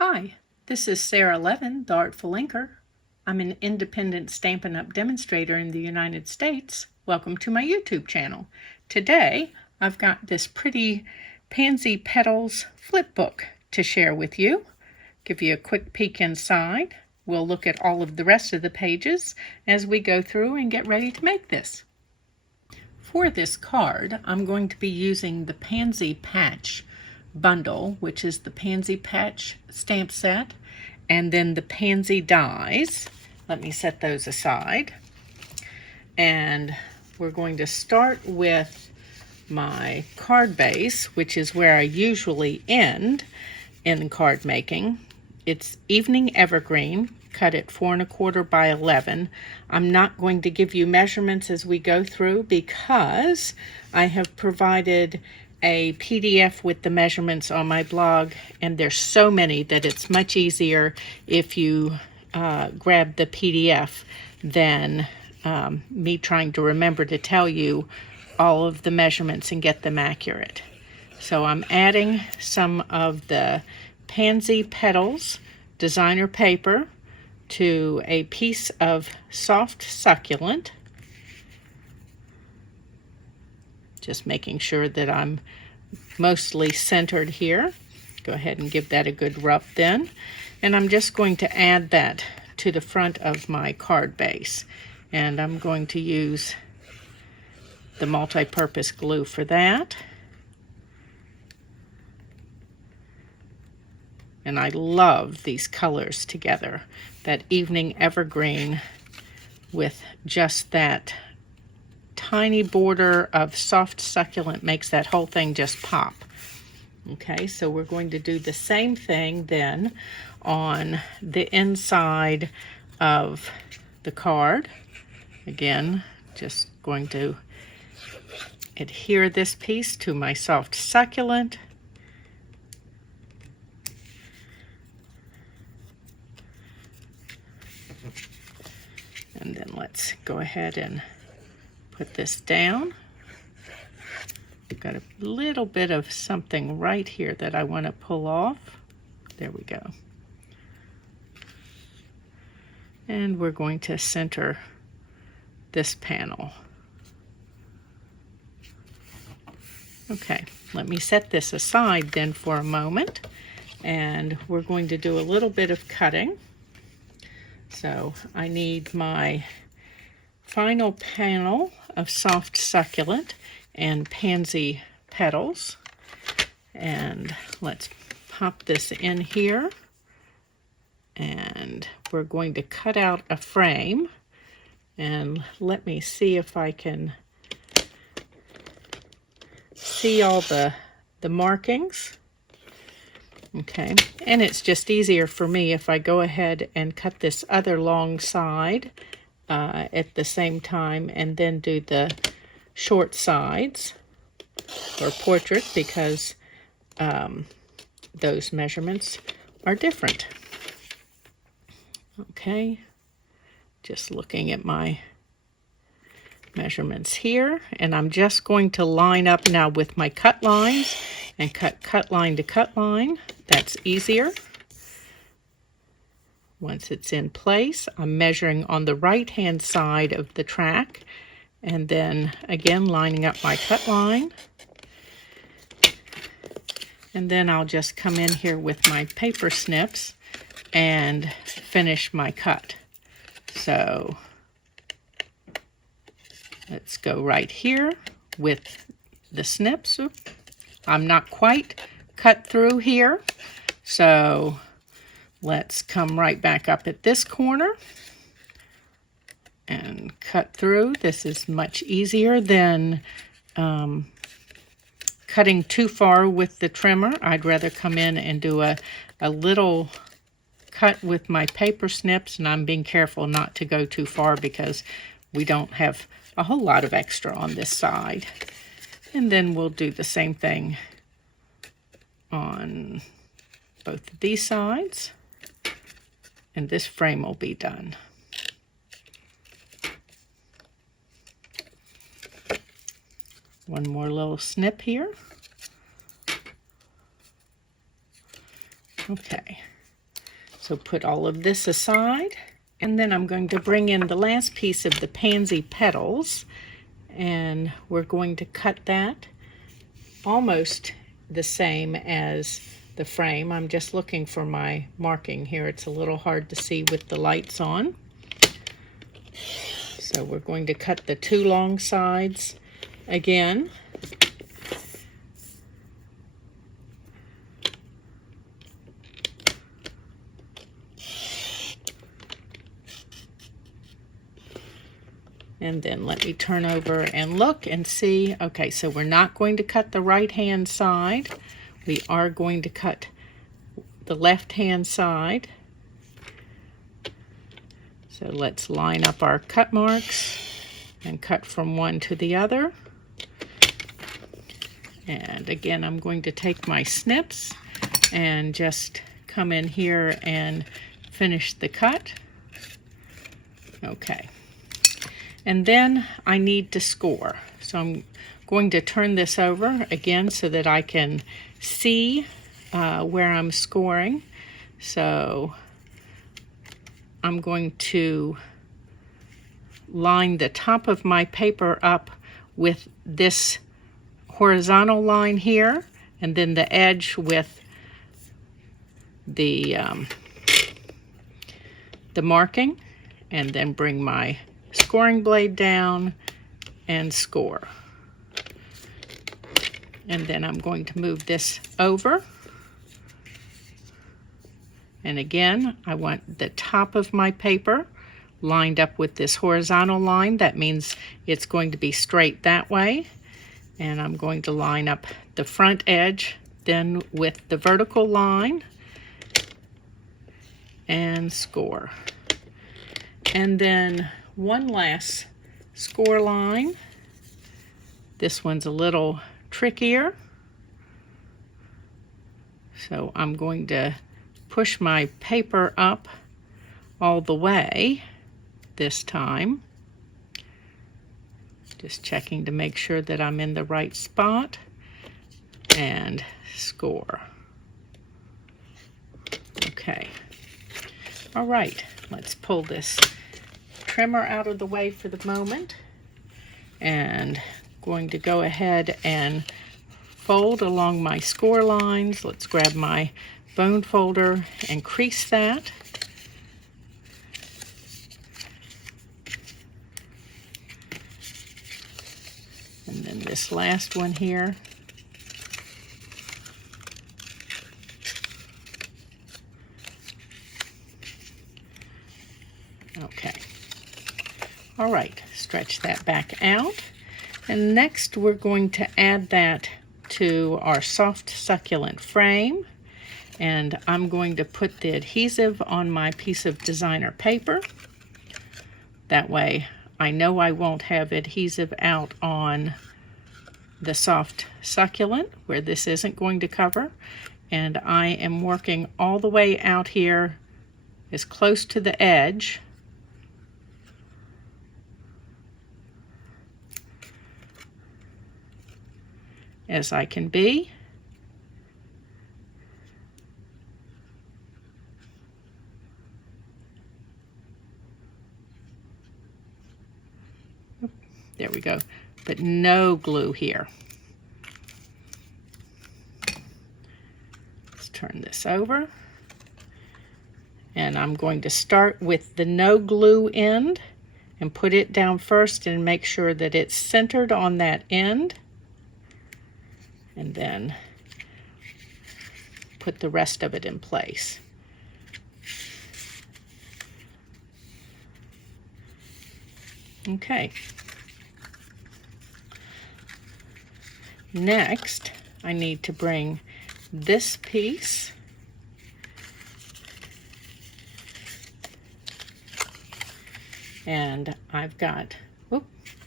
Hi, this is Sara Levin, the Artful Inker. I'm an independent Stampin' Up! Demonstrator in the United States. Welcome to my YouTube channel. Today, I've got this pretty Pansy Petals flipbook to share with you. Give you a quick peek inside. We'll look at all of the rest of the pages as we go through and get ready to make this. For this card, I'm going to be using the Pansy Patch bundle, which is the Pansy Patch stamp set, and then the Pansy Dies. Let me set those aside. And we're going to start with my card base, which is where I usually end in card making. It's Evening Evergreen, cut at 4 1/4 by 11. I'm not going to give you measurements as we go through because I have provided a PDF with the measurements on my blog, and there's so many that it's much easier if you grab the PDF than me trying to remember to tell you all of the measurements and get them accurate. So I'm adding some of the Pansy Petals designer paper to a piece of soft succulent. Just making sure that I'm mostly centered here. Go ahead and give that a good rub then. And I'm just going to add that to the front of my card base. And I'm going to use the multi-purpose glue for that. And I love these colors together. That Evening Evergreen with just that tiny border of soft succulent makes that whole thing just pop. Okay, so we're going to do the same thing then on the inside of the card. Again, just going to adhere this piece to my soft succulent. And then let's go ahead and put this down. I've got a little bit of something right here that I want to pull off. There we go. And we're going to center this panel. Okay, let me set this aside then for a moment, and we're going to do a little bit of cutting. So I need my final panel of soft succulent and Pansy Petals, and let's pop this in here, and we're going to cut out a frame. And let me see if I can see all the markings. Okay, and it's just easier for me if I go ahead and cut this other long side at the same time and then do the short sides or portrait, because those measurements are different. Okay, just looking at my measurements here, and I'm just going to line up now with my cut lines and cut line to cut line. That's easier. Once it's in place, I'm measuring on the right hand side of the track, and then again lining up my cut line. And then I'll just come in here with my paper snips and finish my cut. So let's go right here with the snips. I'm not quite cut through here, so let's come right back up at this corner and cut through. This is much easier than cutting too far with the trimmer. I'd rather come in and do a little cut with my paper snips, and I'm being careful not to go too far because we don't have a whole lot of extra on this side. And then we'll do the same thing on both of these sides, and this frame will be done. One more little snip here. Okay, So put all of this aside, and then I'm going to bring in the last piece of the Pansy Petals, and we're going to cut that almost the same as the frame. I'm just looking for my marking here. It's a little hard to see with the lights on. So we're going to cut the two long sides again. And then let me turn over and look and see. Okay, so we're not going to cut the right-hand side. We are going to cut the left-hand side. So let's line up our cut marks and cut from one to the other. And again, I'm going to take my snips and just come in here and finish the cut. Okay. And then I need to score. So I'm going to turn this over again so that I can see where I'm scoring. So I'm going to line the top of my paper up with this horizontal line here, and then the edge with the marking, and then bring my scoring blade down and score. And then I'm going to move this over. And again, I want the top of my paper lined up with this horizontal line. That means it's going to be straight that way. And I'm going to line up the front edge then with the vertical line and score. And then one last score line. This one's a little trickier. So I'm going to push my paper up all the way this time. Just checking to make sure that I'm in the right spot, and score. Okay. All right, let's pull this trimmer out of the way for the moment, and going to go ahead and fold along my score lines. Let's grab my bone folder and crease that. And then this last one here. Okay. All right, stretch that back out. And next we're going to add that to our soft succulent frame. And I'm going to put the adhesive on my piece of designer paper. That way I know I won't have adhesive out on the soft succulent where this isn't going to cover. And I am working all the way out here as close to the edge as I can be. There we go, but no glue here. Let's turn this over. And I'm going to start with the no glue end and put it down first and make sure that it's centered on that end. And then put the rest of it in place. Okay. Next, I need to bring this piece and I've got,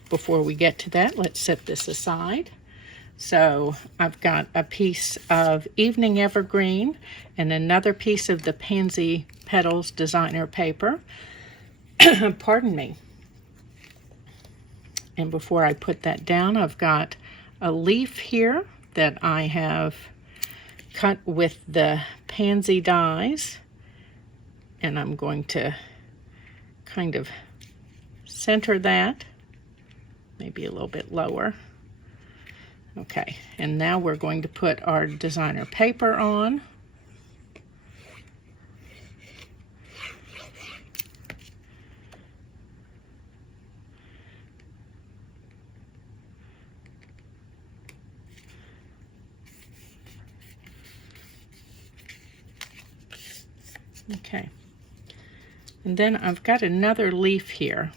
before we get to that, let's set this aside. So I've got a piece of Evening Evergreen and another piece of the Pansy Petals designer paper. Pardon me. And before I put that down, I've got a leaf here that I have cut with the Pansy Dies. and I'm going to kind of center that, maybe a little bit lower. Okay, and now we're going to put our designer paper on. Okay, and then I've got another leaf here,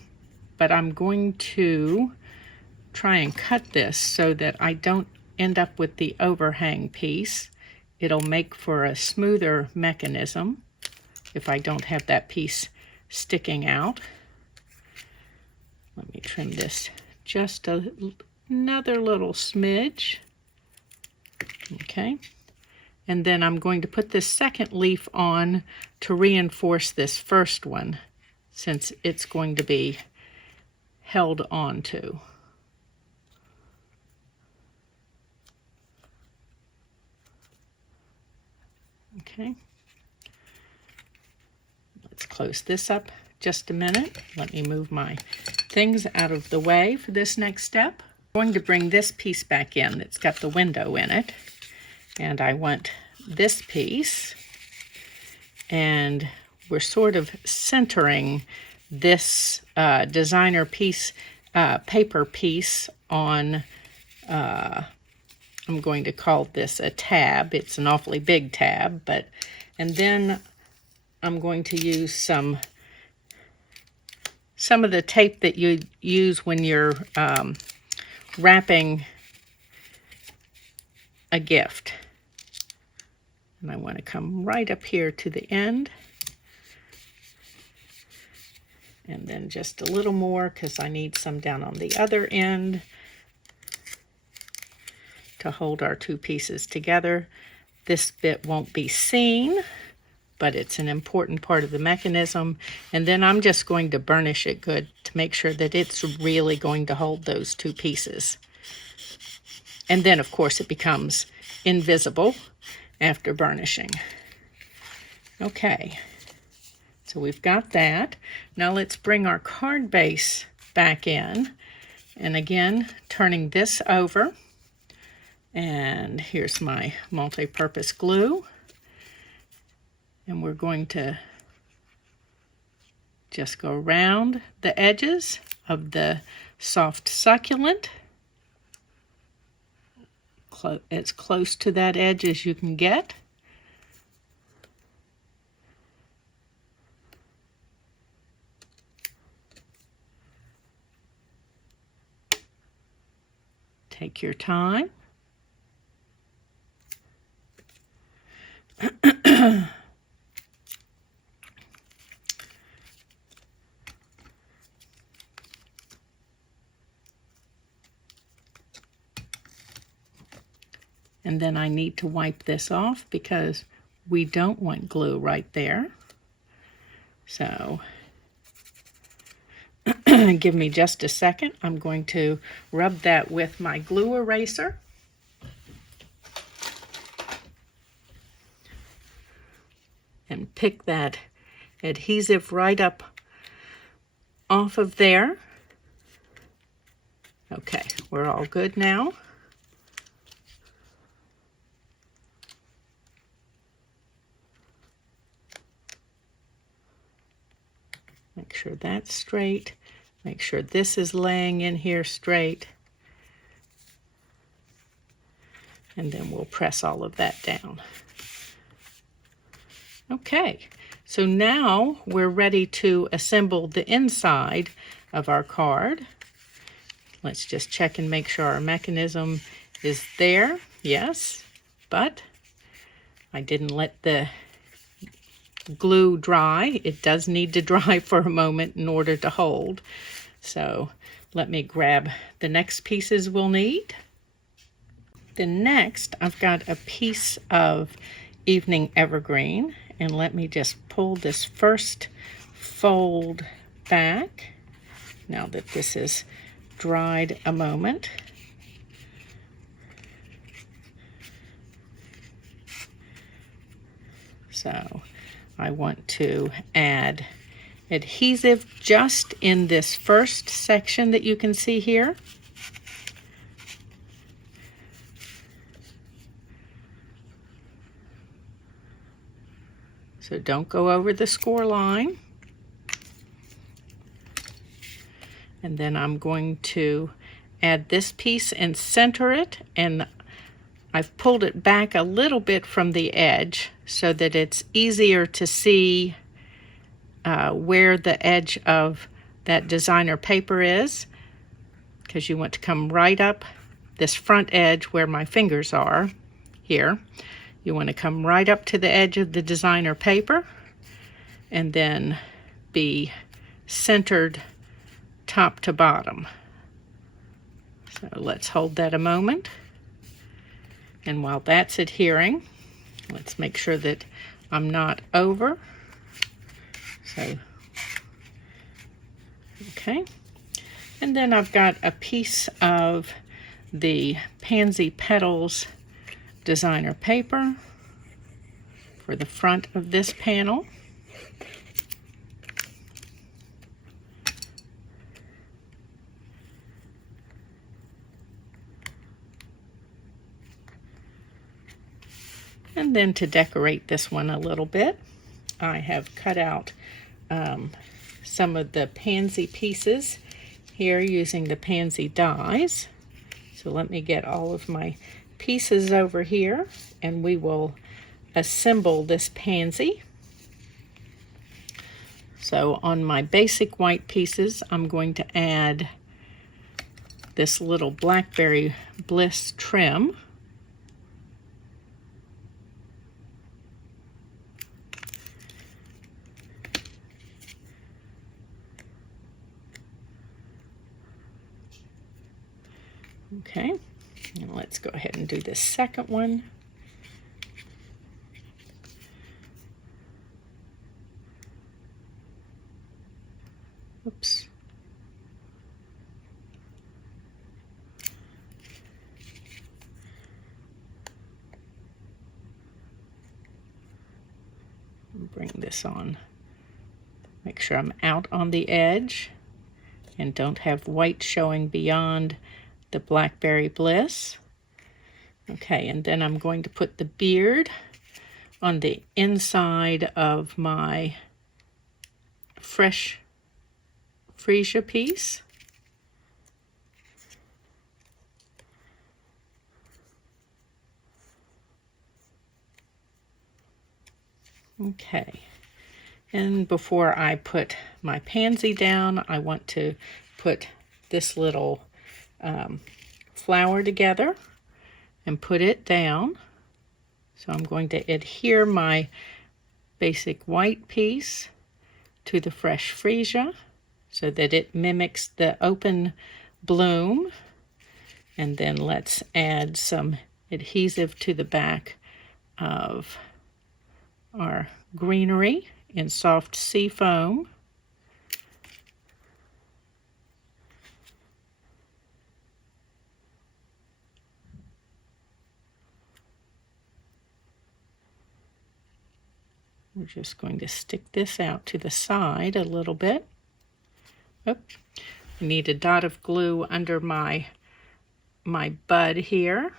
but I'm going to try and cut this so that I don't end up with the overhang piece. It'll make for a smoother mechanism if I don't have that piece sticking out. Let me trim this just another little smidge. Okay. And then I'm going to put this second leaf on to reinforce this first one, since it's going to be held onto. Okay. Let's close this up just a minute. Let me move my things out of the way for this next step. I'm going to bring this piece back in that's got the window in it. And I want this piece, and we're sort of centering this designer piece, paper piece on, I'm going to call this a tab. It's an awfully big tab, and then I'm going to use some of the tape that you use when you're wrapping a gift. And I want to come right up here to the end. And then just a little more, because I need some down on the other end to hold our two pieces together. This bit won't be seen, but it's an important part of the mechanism. And then I'm just going to burnish it good to make sure that it's really going to hold those two pieces. And then, of course, it becomes invisible after burnishing. Okay, so we've got that. Now let's bring our card base back in. And again, turning this over. And here's my multi-purpose glue. And we're going to just go around the edges of the soft succulent, as close to that edge as you can get. Take your time. And then I need to wipe this off because we don't want glue right there. So give me just a second. I'm going to rub that with my glue eraser. And pick that adhesive right up off of there. Okay, we're all good now. Make sure that's straight. Make sure this is laying in here straight. And then we'll press all of that down. Okay, so now we're ready to assemble the inside of our card. Let's just check and make sure our mechanism is there. Yes, but I didn't let the glue dry. It does need to dry for a moment in order to hold. So let me grab the next pieces we'll need. Then next, I've got a piece of Evening Evergreen, and let me just pull this first fold back now that this is dried a moment. So I want to add adhesive just in this first section that you can see here. So don't go over the score line. And then I'm going to add this piece and center it, and I've pulled it back a little bit from the edge so that it's easier to see where the edge of that designer paper is, because you want to come right up this front edge where my fingers are here. You want to come right up to the edge of the designer paper and then be centered top to bottom. So let's hold that a moment. And while that's adhering, let's make sure that I'm not over. So, okay. And then I've got a piece of the Pansy Petals designer paper for the front of this panel. And then to decorate this one a little bit, I have cut out some of the pansy pieces here using the Pansy Dies. So let me get all of my pieces over here and we will assemble this pansy. So on my basic white pieces, I'm going to add this little Blackberry Bliss trim. Okay, and let's go ahead and do this second one. Oops. Bring this on. Make sure I'm out on the edge and don't have white showing beyond the Blackberry Bliss. Okay, and then I'm going to put the beard on the inside of my fresh freesia piece. Okay, and before I put my pansy down, I want to put this little flower together and put it down. So I'm going to adhere my basic white piece to the fresh freesia so that it mimics the open bloom. And then let's add some adhesive to the back of our greenery in soft sea foam. We're just going to stick this out to the side a little bit. Oh, I need a dot of glue under my bud here.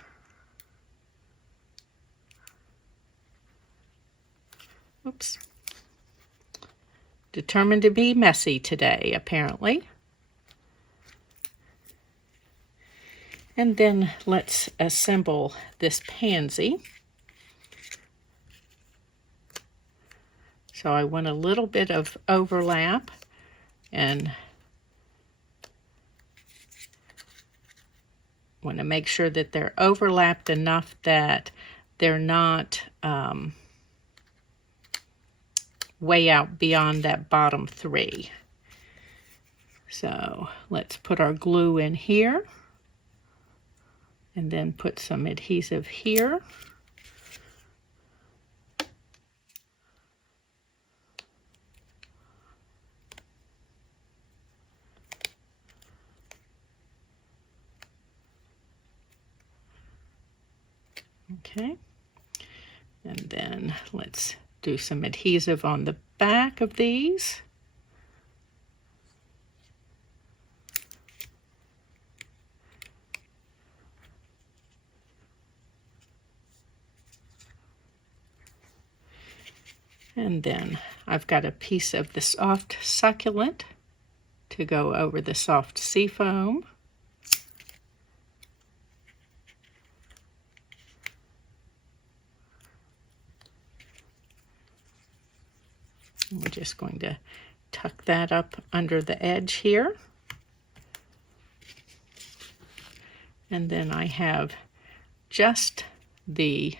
Oops. Determined to be messy today, apparently. And then let's assemble this pansy. So I want a little bit of overlap and want to make sure that they're overlapped enough that they're not way out beyond that bottom three. So let's put our glue in here and then put some adhesive here. Okay, and then let's do some adhesive on the back of these. And then I've got a piece of the soft succulent to go over the soft sea foam. We're just going to tuck that up under the edge here. And then I have just the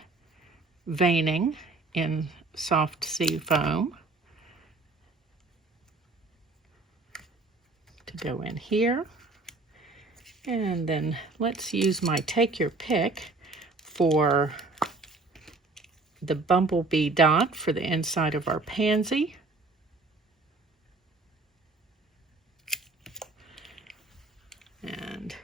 veining in soft sea foam to go in here. And then let's use my Take Your Pick for the bumblebee dot for the inside of our pansy. And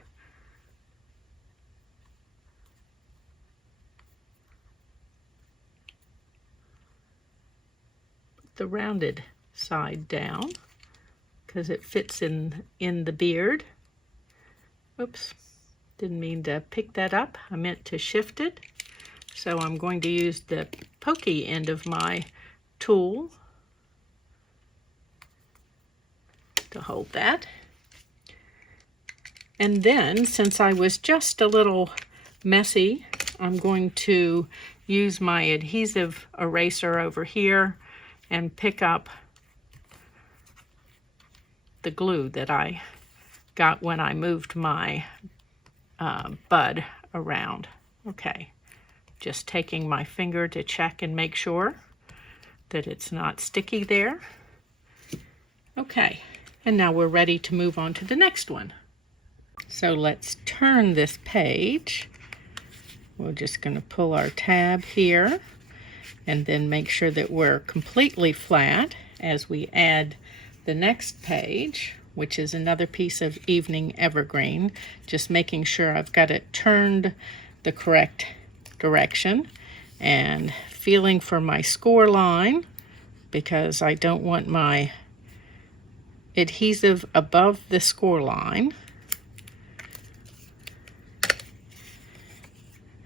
put the rounded side down because it fits in the beard. Oops, didn't mean to pick that up. I meant to shift it. So I'm going to use the pokey end of my tool to hold that. And then, since I was just a little messy, I'm going to use my adhesive eraser over here and pick up the glue that I got when I moved my bud around. Okay. Just taking my finger to check and make sure that it's not sticky there. Okay, and now we're ready to move on to the next one. So let's turn this page. We're just going to pull our tab here and then make sure that we're completely flat as we add the next page, which is another piece of evening evergreen. Just making sure I've got it turned the correct direction and feeling for my score line because I don't want my adhesive above the score line.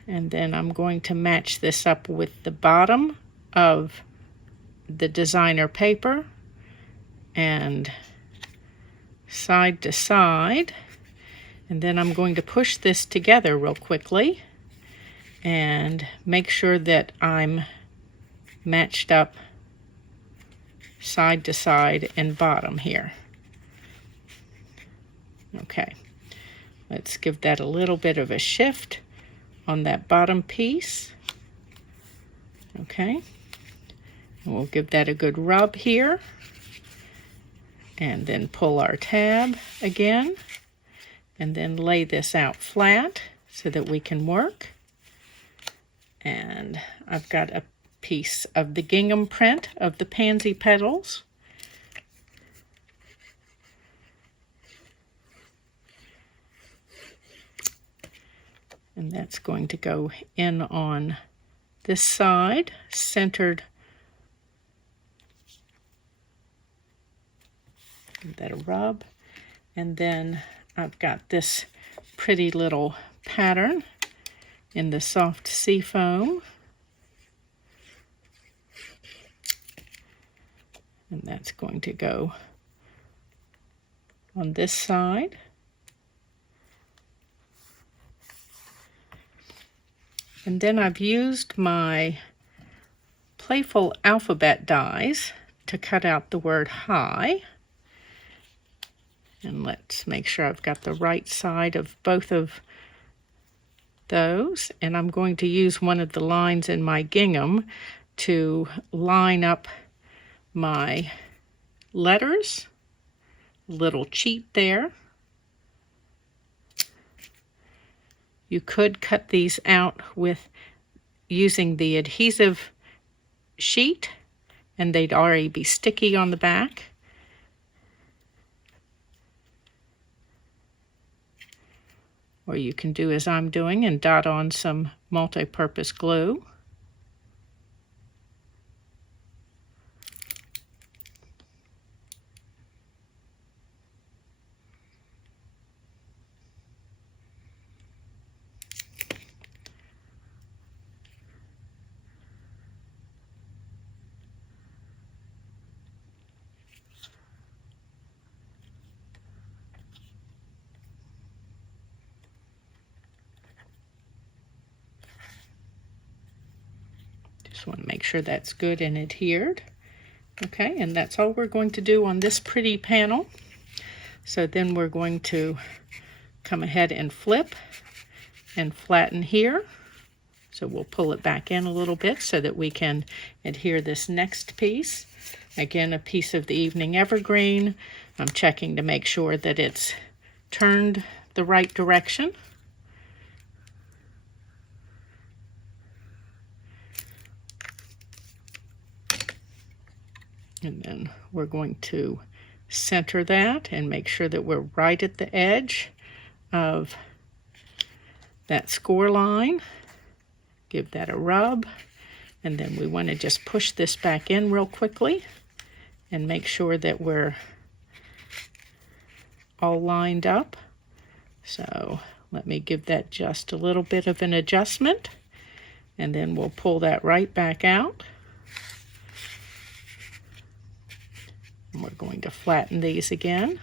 And then I'm going to match this up with the bottom of the designer paper and side to side. And then I'm going to push this together real quickly and make sure that I'm matched up side to side and bottom here. Okay, let's give that a little bit of a shift on that bottom piece. Okay, and we'll give that a good rub here and then pull our tab again and then lay this out flat so that we can work. And I've got a piece of the gingham print of the Pansy Petals. And that's going to go in on this side, centered. Give that a rub. And then I've got this pretty little pattern in the soft sea foam. And that's going to go on this side. And then I've used my playful alphabet dies to cut out the word hi. And let's make sure I've got the right side of both of those. And I'm going to use one of the lines in my gingham to line up my letters. Little cheat there. You could cut these out with using the adhesive sheet and they'd already be sticky on the back. Or you can do as I'm doing and dot on some multi-purpose glue. Just want to make sure that's good and adhered. Okay, and that's all we're going to do on this pretty panel. So then we're going to come ahead and flip and flatten here. So we'll pull it back in a little bit so that we can adhere this next piece. Again, a piece of the Evening Evergreen. I'm checking to make sure that it's turned the right direction. And then we're going to center that and make sure that we're right at the edge of that score line. Give that a rub, and then we want to just push this back in real quickly and make sure that we're all lined up. So let me give that just a little bit of an adjustment, and then we'll pull that right back out. And we're going to flatten these again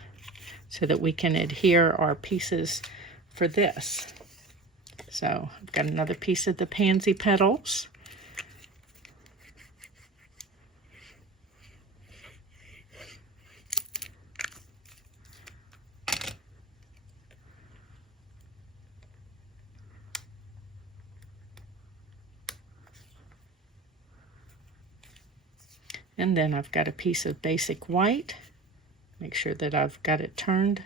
so that we can adhere our pieces for this. So I've got another piece of the Pansy Petals. And then I've got a piece of basic white. Make sure that I've got it turned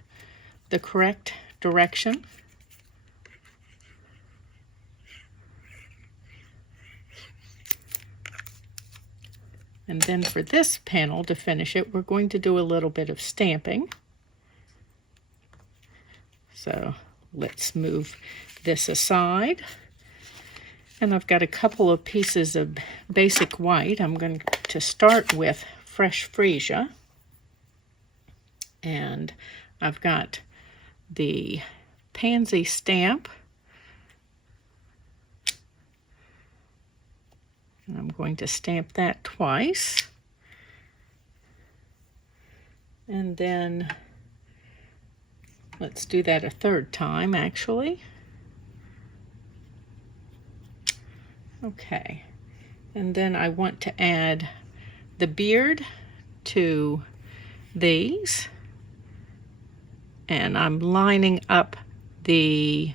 the correct direction. And then for this panel, to finish it, we're going to do a little bit of stamping. So let's move this aside. And I've got a couple of pieces of basic white. I'm going to start with Fresh Freesia. And I've got the Pansy stamp. And I'm going to stamp that twice. And then let's do that a third time, actually. Okay. And then I want to add the beard to these. And I'm lining up the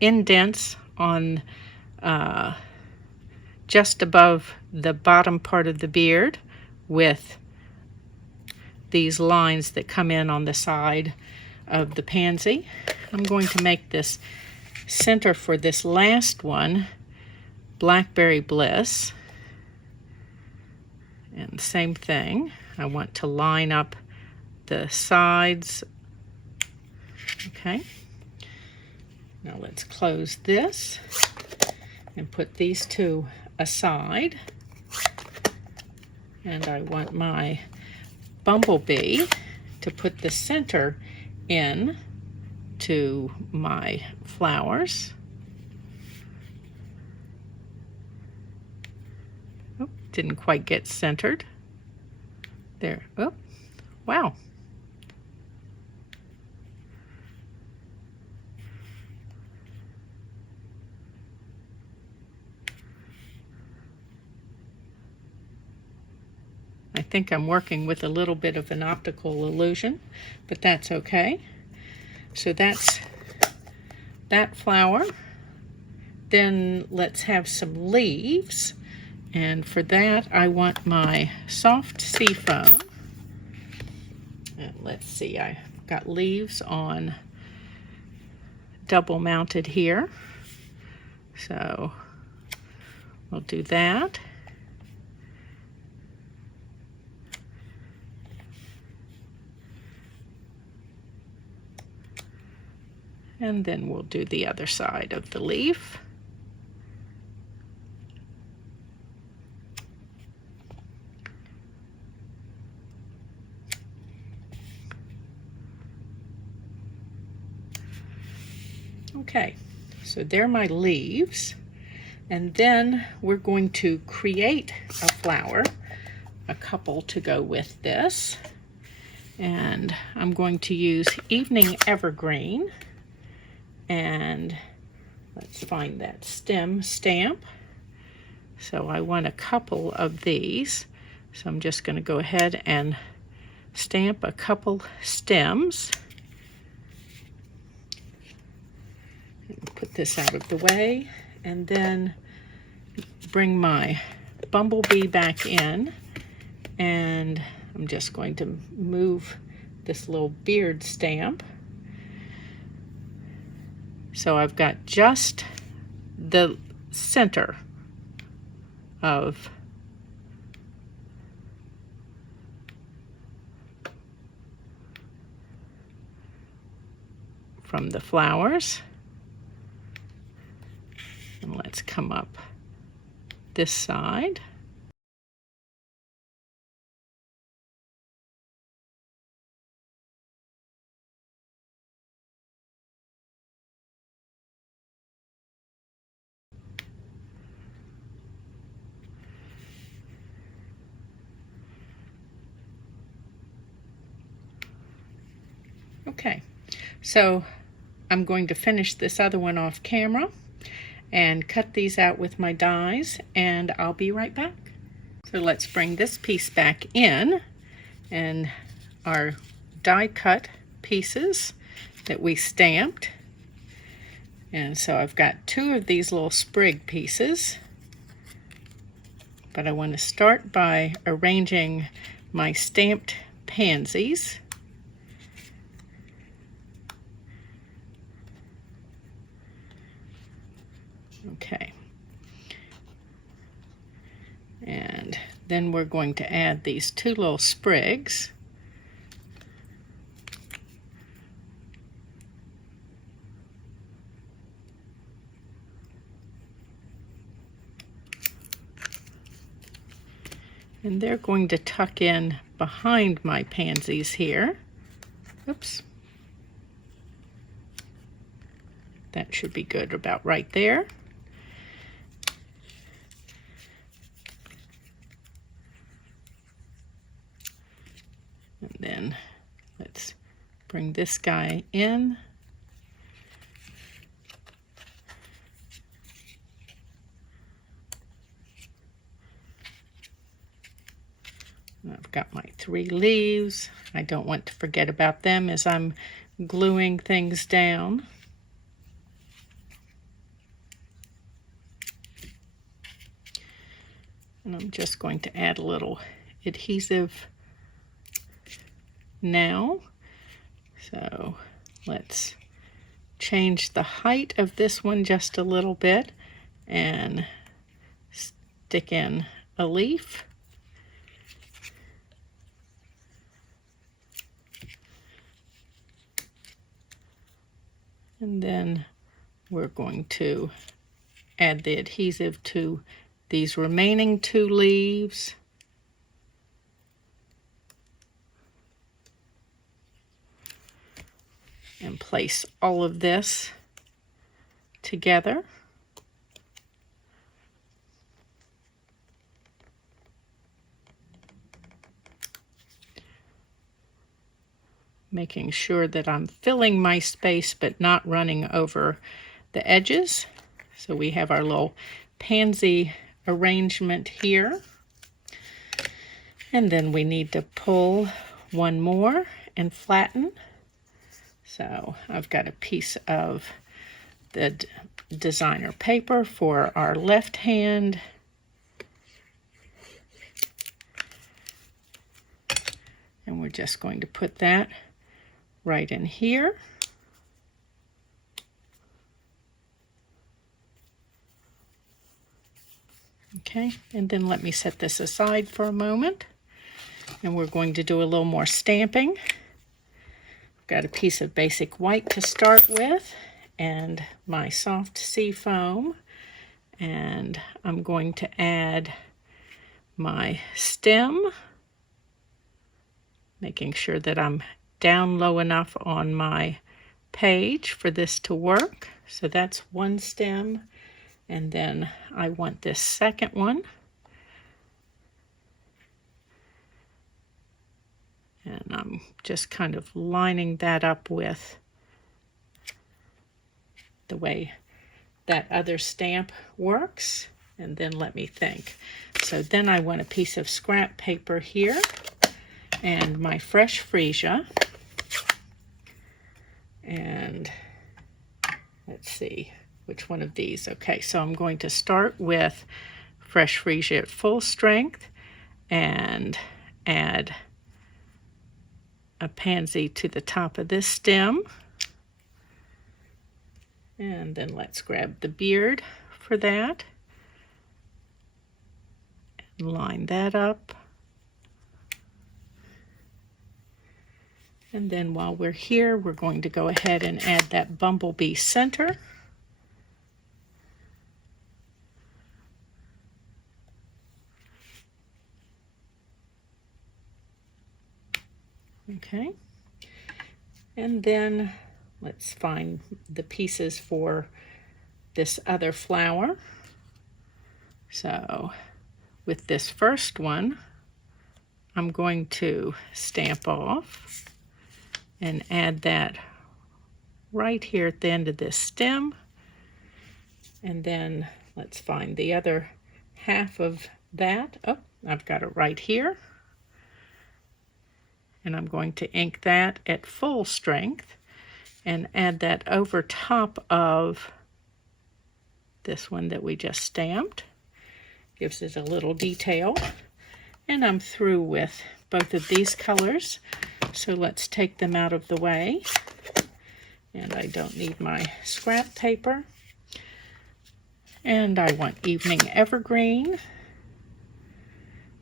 indents on just above the bottom part of the beard with these lines that come in on the side of the pansy. I'm going to make this center for this last one Blackberry Bliss, and same thing, I want to line up the sides. Okay, now let's close this and put these two aside. And I want my bumblebee to put the center in to my flowers. Oh, didn't quite get centered. There. Oh, wow. I think I'm working with a little bit of an optical illusion, but that's okay. So that's that flower. Then let's have some leaves. And for that, I want my soft sea foam. And let's see, I've got leaves on double mounted here. So we'll do that. And then we'll do the other side of the leaf. Okay, so they're my leaves. And then we're going to create a flower, a couple to go with this. And I'm going to use Evening Evergreen and let's find that stem stamp. So I want a couple of these. So I'm just going to go ahead and stamp a couple stems. Put this out of the way, and then bring my bumblebee back in, and I'm just going to move this little beard stamp. So I've got just the center of from the flowers. And let's come up this side. Okay, so I'm going to finish this other one off camera and cut these out with my dies, and I'll be right back. So let's bring this piece back in, and our die cut pieces that we stamped. And so I've got two of these little sprig pieces, but I want to start by arranging my stamped pansies. Okay, and then we're going to add these two little sprigs. And they're going to tuck in behind my pansies here. Oops. That should be good about right there. And then let's bring this guy in. And I've got my 3 leaves. I don't want to forget about them as I'm gluing things down. And I'm just going to add a little adhesive now. So let's change the height of this one just a little bit and stick in a leaf. And then we're going to add the adhesive to these remaining 2 leaves. And place all of this together. Making sure that I'm filling my space but not running over the edges. So we have our little pansy arrangement here. And then we need to pull one more and flatten. So I've got a piece of the designer paper for our left hand. And we're just going to put that right in here. Okay, and then let me set this aside for a moment. And we're going to do a little more stamping. Got a piece of basic white to start with and my soft sea foam, and I'm going to add my stem, making sure that I'm down low enough on my page for this to work. So that's one stem, and then I want this second one. And I'm just kind of lining that up with the way that other stamp works, and then let me think. So then I want a piece of scrap paper here and my fresh freesia. And let's see which one of these. Okay, so I'm going to start with fresh freesia at full strength and add a pansy to the top of this stem. And then let's grab the beard for that and line that up. And then while we're here, we're going to go ahead and add that bumblebee center. Okay. And then let's find the pieces for this other flower. So with this first one, I'm going to stamp off and add that right here at the end of this stem. And then let's find the other half of that. Oh, I've got it right here. And I'm going to ink that at full strength and add that over top of this one that we just stamped. Gives it a little detail. And I'm through with both of these colors. So let's take them out of the way. And I don't need my scrap paper. And I want Evening Evergreen.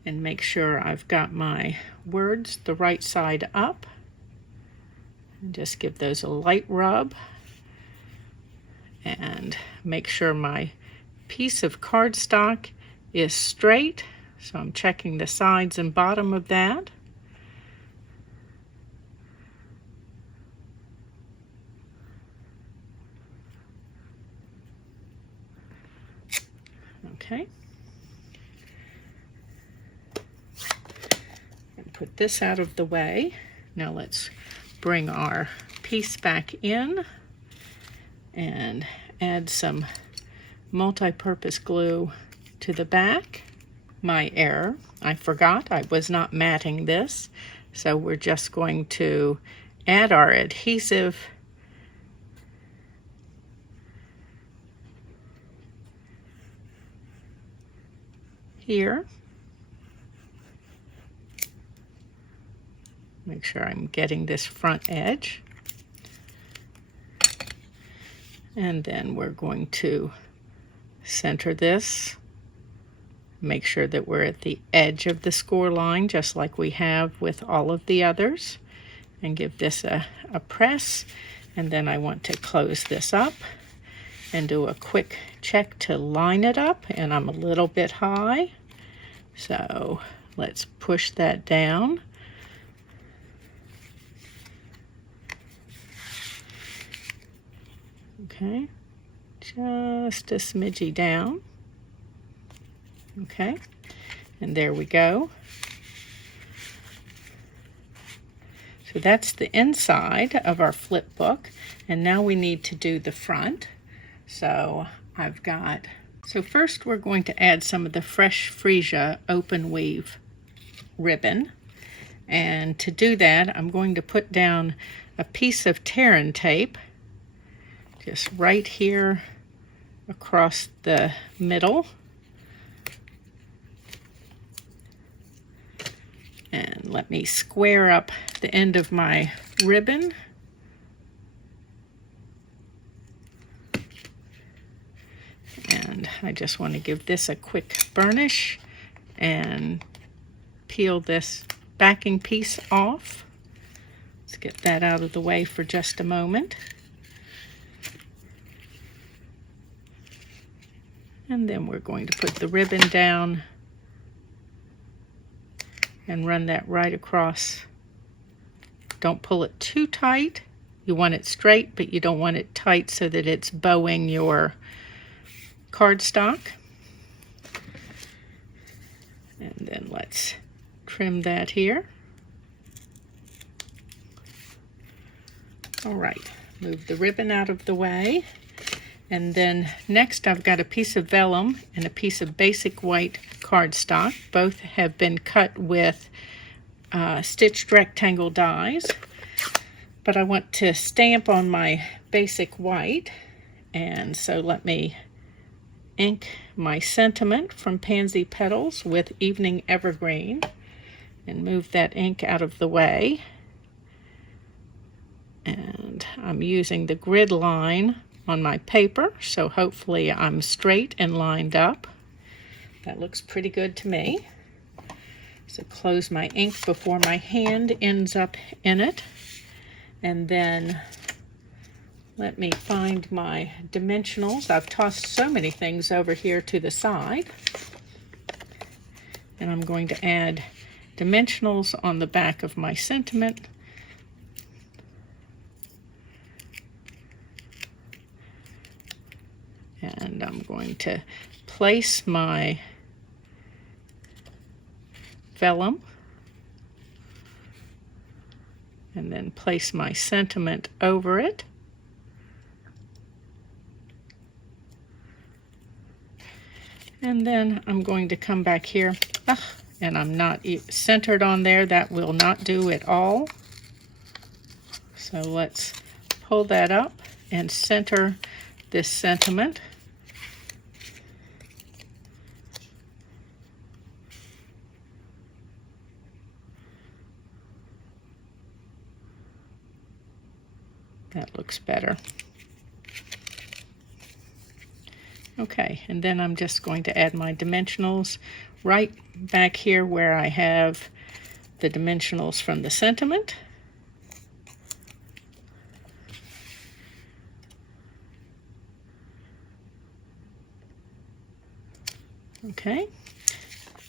And make sure I've got my words the right side up. And just give those a light rub. And make sure my piece of cardstock is straight. So I'm checking the sides and bottom of that. Okay. And put this out of the way. Now let's bring our piece back in and add some multi-purpose glue to the back. My error, I forgot I was not matting this, so we're just going to add our adhesive here. Make sure I'm getting this front edge. And then we're going to center this. Make sure that we're at the edge of the score line, just like we have with all of the others. And give this a press. And then I want to close this up and do a quick check to line it up. And I'm a little bit high. So let's push that down. Okay, just a smidgy down. Okay, and there we go. So that's the inside of our flip book, and now we need to do the front. So first we're going to add some of the fresh freesia open weave ribbon, and to do that I'm going to put down a piece of tear-in tape just right here across the middle. And let me square up the end of my ribbon. And I just want to give this a quick burnish and peel this backing piece off. Let's get that out of the way for just a moment. And then we're going to put the ribbon down and run that right across. Don't pull it too tight. You want it straight, but you don't want it tight so that it's bowing your cardstock. And then let's trim that here. All right, move the ribbon out of the way. And then next I've got a piece of vellum and a piece of basic white cardstock. Both have been cut with stitched rectangle dies. But I want to stamp on my basic white, and so let me ink my sentiment from Pansy Petals with Evening Evergreen and move that ink out of the way. And I'm using the grid line on my paper, so hopefully I'm straight and lined up. That looks pretty good to me. So close my ink before my hand ends up in it. And then let me find my dimensionals. I've tossed so many things over here to the side. And I'm going to add dimensionals on the back of my sentiment. And I'm going to place my vellum and then place my sentiment over it. And then I'm going to come back here, and I'm not centered on there. That will not do at all. So let's pull that up and center this sentiment. That looks better. Okay, and then I'm just going to add my dimensionals right back here where I have the dimensionals from the sentiment. Okay,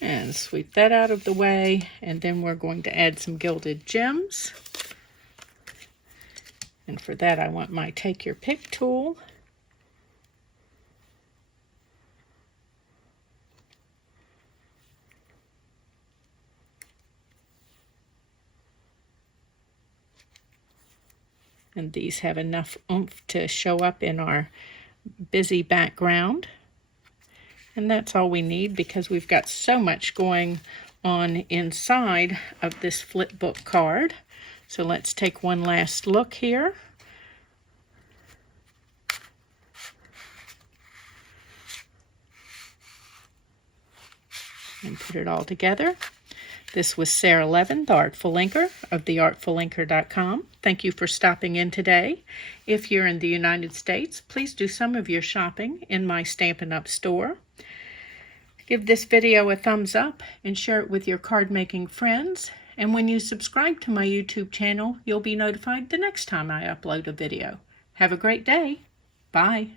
and sweep that out of the way, and then we're going to add some Gilded Gems. And for that, I want my Take Your Pick tool. And these have enough oomph to show up in our busy background. And that's all we need because we've got so much going on inside of this flip book card. So let's take one last look here. And put it all together. This was Sara Levin, the Artful Inker of theartfulinker.com. Thank you for stopping in today. If you're in the United States, please do some of your shopping in my Stampin' Up store. Give this video a thumbs up and share it with your card making friends. And when you subscribe to my YouTube channel, you'll be notified the next time I upload a video. Have a great day. Bye.